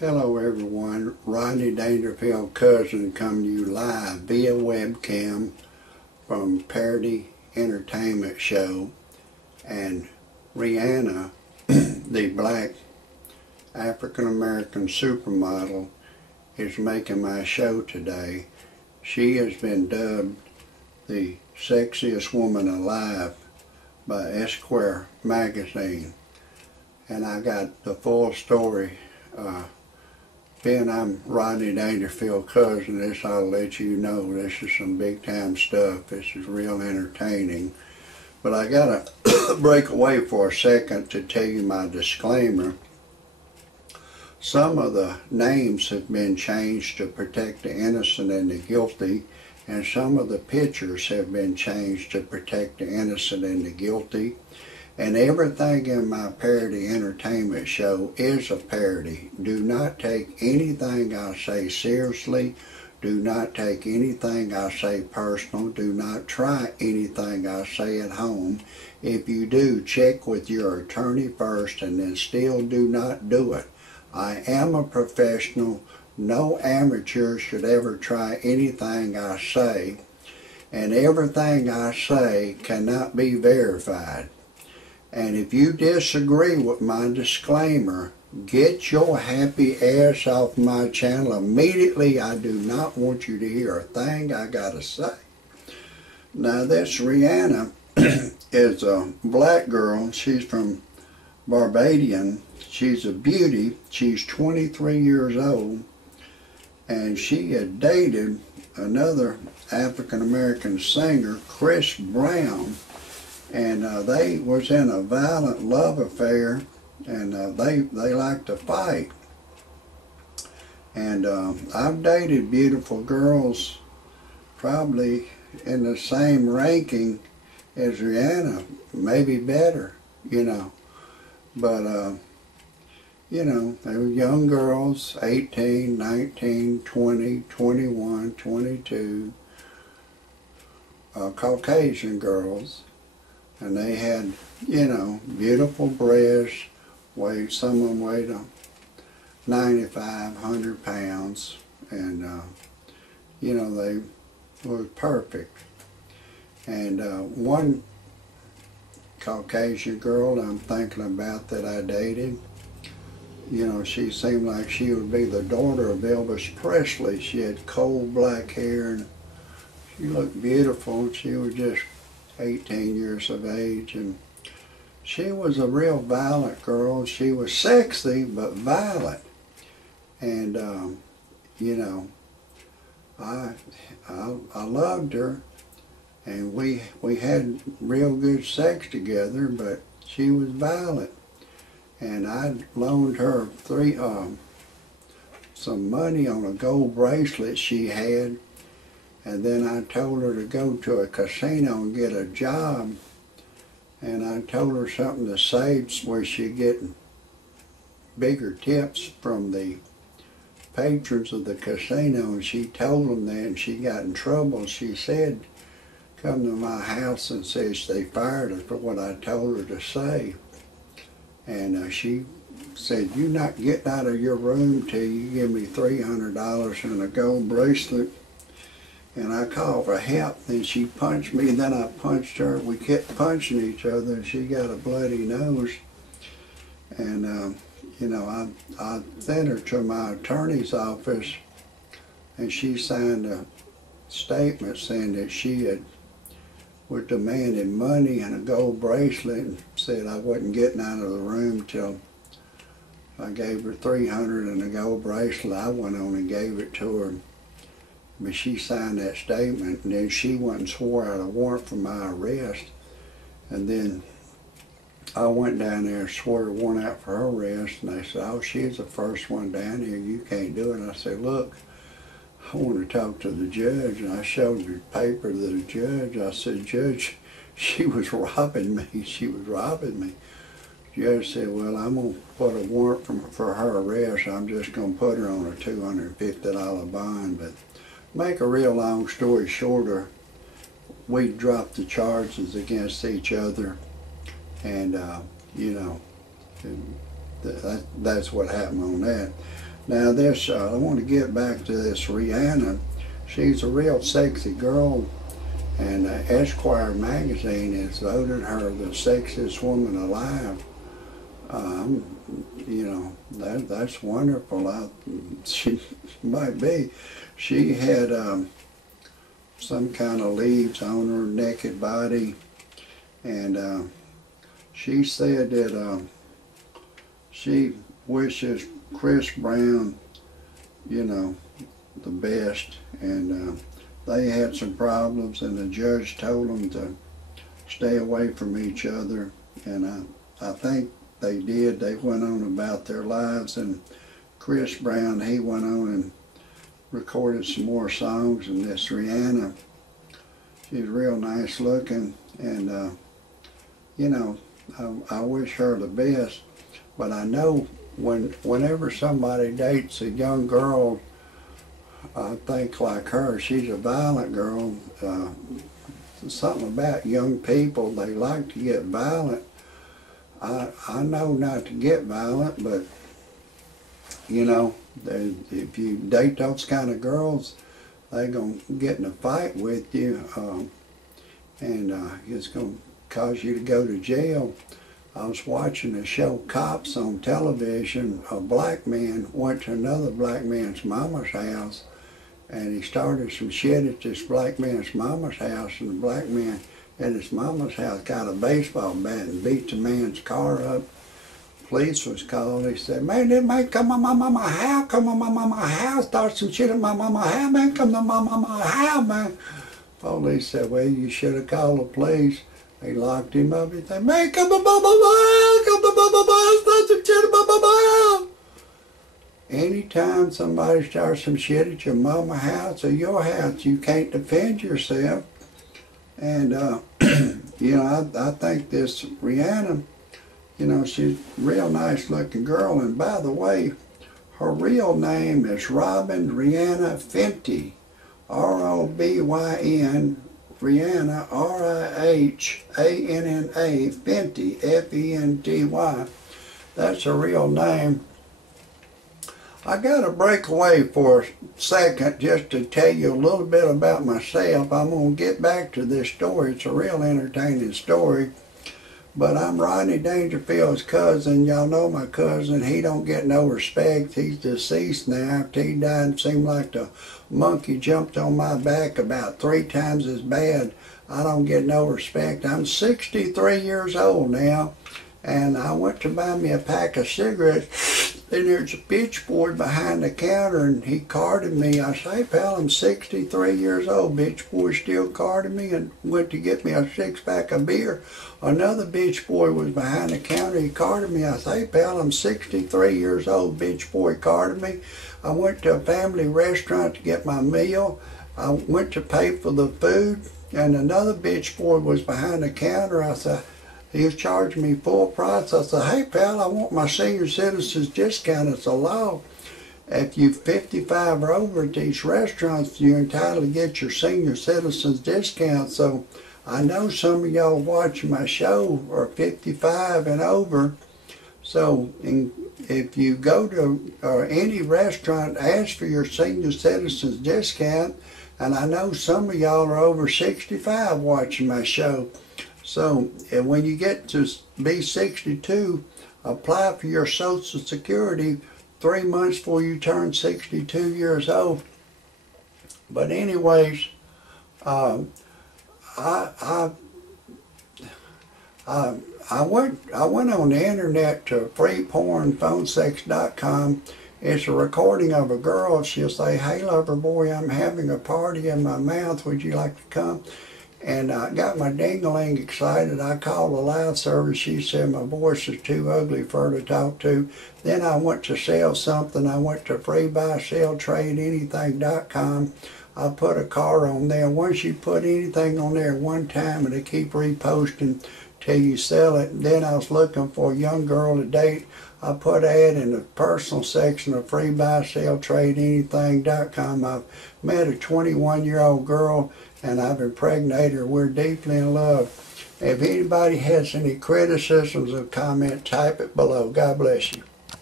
Hello everyone, Rodney Dangerfield cousin coming to you live via webcam from Parody Entertainment Show, and Rihanna, the black African-American supermodel, is making my show today. She has been dubbed the sexiest woman alive by Esquire Magazine, and I got the full story. Being I'm Rodney Dangerfield cousin, this I'll let you know this is some big time stuff. This is real entertaining. But I gotta break away for a second to tell you my disclaimer. Some of the names have been changed to protect the innocent and the guilty, and some of the pictures have been changed to protect the innocent and the guilty. And everything in my parody entertainment show is a parody. Do not take anything I say seriously. Do not take anything I say personal. Do not try anything I say at home. If you do, check with your attorney first, and then still do not do it. I am a professional. No amateur should ever try anything I say. And everything I say cannot be verified. And if you disagree with my disclaimer, get your happy ass off my channel immediately. I do not want you to hear a thing I gotta say. Now this Rihanna is a black girl. She's from Barbadian. She's a beauty. She's 23 years old. And she had dated another African-American singer, Chris Brown. And they was in a violent love affair, and they like to fight. And I've dated beautiful girls probably in the same ranking as Rihanna, maybe better, you know. But, you know, they were young girls, 18, 19, 20, 21, 22, Caucasian girls. And they had, you know, beautiful breasts. Some of them weighed 95, 100 pounds. And, you know, they were perfect. And one Caucasian girl I'm thinking about that I dated, you know, she seemed like she would be the daughter of Elvis Presley. She had coal black hair, and she looked beautiful. She was just 18 years of age, and she was a real violent girl. She was sexy but violent, and you know, I loved her, and we had real good sex together, but she was violent, and I loaned her some money on a gold bracelet she had. And then I told her to go to a casino and get a job. And I told her something to say where she'd get bigger tips from the patrons of the casino. And she told them that, and she got in trouble. She said, come to my house and says they fired her for what I told her to say. And she said, you're not getting out of your room till you give me $300 and a gold bracelet. And I called for help, and she punched me, and then I punched her. We kept punching each other, and she got a bloody nose. And, you know, I sent her to my attorney's office, and she signed a statement saying that she was demanding money and a gold bracelet, and said I wasn't getting out of the room till I gave her $300 and a gold bracelet. I went on and gave it to her. But she signed that statement, and then she went and swore out a warrant for my arrest. And then I went down there and swore a warrant out for her arrest, and they said, oh, she's the first one down here, you can't do it. I said, look, I want to talk to the judge. And I showed the paper to the judge. I said, Judge, she was robbing me. She was robbing me. The judge said, well, I'm going to put a warrant for her arrest. I'm just going to put her on a $250 bond. But make a real long story shorter, we dropped the charges against each other, and you know, that's what happened on that. Now this, I want to get back to this Rihanna. She's a real sexy girl, and Esquire Magazine has voted her the sexiest woman alive. You know, that's wonderful. She might be. She had some kind of leaves on her naked body, and she said that she wishes Chris Brown, you know, the best, and they had some problems, and the judge told them to stay away from each other, and I think they did. They went on about their lives, and Chris Brown, he went on and recorded some more songs, and this Rihanna, she's real nice looking, and you know, I wish her the best, but I know whenever somebody dates a young girl, I think like her, she's a violent girl. Something about young people, they like to get violent. I know not to get violent, but you know, if you date those kind of girls, they're going to get in a fight with you, and it's going to cause you to go to jail. I was watching a show, Cops, on television. A black man went to another black man's mama's house, and he started some shit at this black man's mama's house, and the black man at his mama's house got a baseball bat and beat the man's car up. Police was called. He said, "Man, that man come to my mama's house, start some shit at my mama's house, man, come to my mama's house, man." Police said, "Well, you should have called the police." They locked him up. He said, "Man, come to my mama's house, come to my mama's house, start some shit at my mama's house." Anytime somebody starts some shit at your mama's house or your house, you can't defend yourself. And, you know, I think this Rihanna, you know, she's a real nice looking girl. And by the way, her real name is Robin Rihanna Fenty. R-O-B-Y-N, Rihanna, R-I-H-A-N-N-A, Fenty, F-E-N-T-Y. That's her real name. I got to break away for a second just to tell you a little bit about myself. I'm going to get back to this story. It's a real entertaining story. But I'm Rodney Dangerfield's cousin. Y'all know my cousin. He don't get no respect. He's deceased now. After he died, it seemed like the monkey jumped on my back about 3 times as bad. I don't get no respect. I'm 63 years old now, and I went to buy me a pack of cigarettes. Then there's a bitch boy behind the counter, and he carded me. I say, "Pal, I'm 63 years old." Bitch boy still carded me and went to get me a 6-pack of beer. Another bitch boy was behind the counter. He carded me. I say, "Pal, I'm 63 years old." Bitch boy carded me. I went to a family restaurant to get my meal. I went to pay for the food, and another bitch boy was behind the counter. I said, he was charging me full price. I said, "Hey, pal, I want my senior citizens discount. It's a law. If you're 55 or over at these restaurants, you're entitled to get your senior citizens discount." So I know some of y'all watching my show are 55 and over. So if you go to any restaurant, ask for your senior citizens discount. And I know some of y'all are over 65 watching my show. So when you get to be 62, apply for your Social Security 3 months before you turn 62 years old. But anyways, I went on the internet to freepornphonesex.com. It's a recording of a girl. She'll say, "Hey, lover boy, I'm having a party in my mouth. Would you like to come?" And I got my ding-a-ling excited. I called the live service. She said my voice is too ugly for her to talk to. Then I went to sell something. I went to freebuyseltradeanything.com. I put a car on there. Once you put anything on there one time, it'll keep reposting till you sell it. And then I was looking for a young girl to date. I put an ad in the personal section of freebuyseltradeanything.com. I've met a 21-year-old girl, and I've impregnated her. We're deeply in love. If anybody has any criticisms or comment, type it below. God bless you.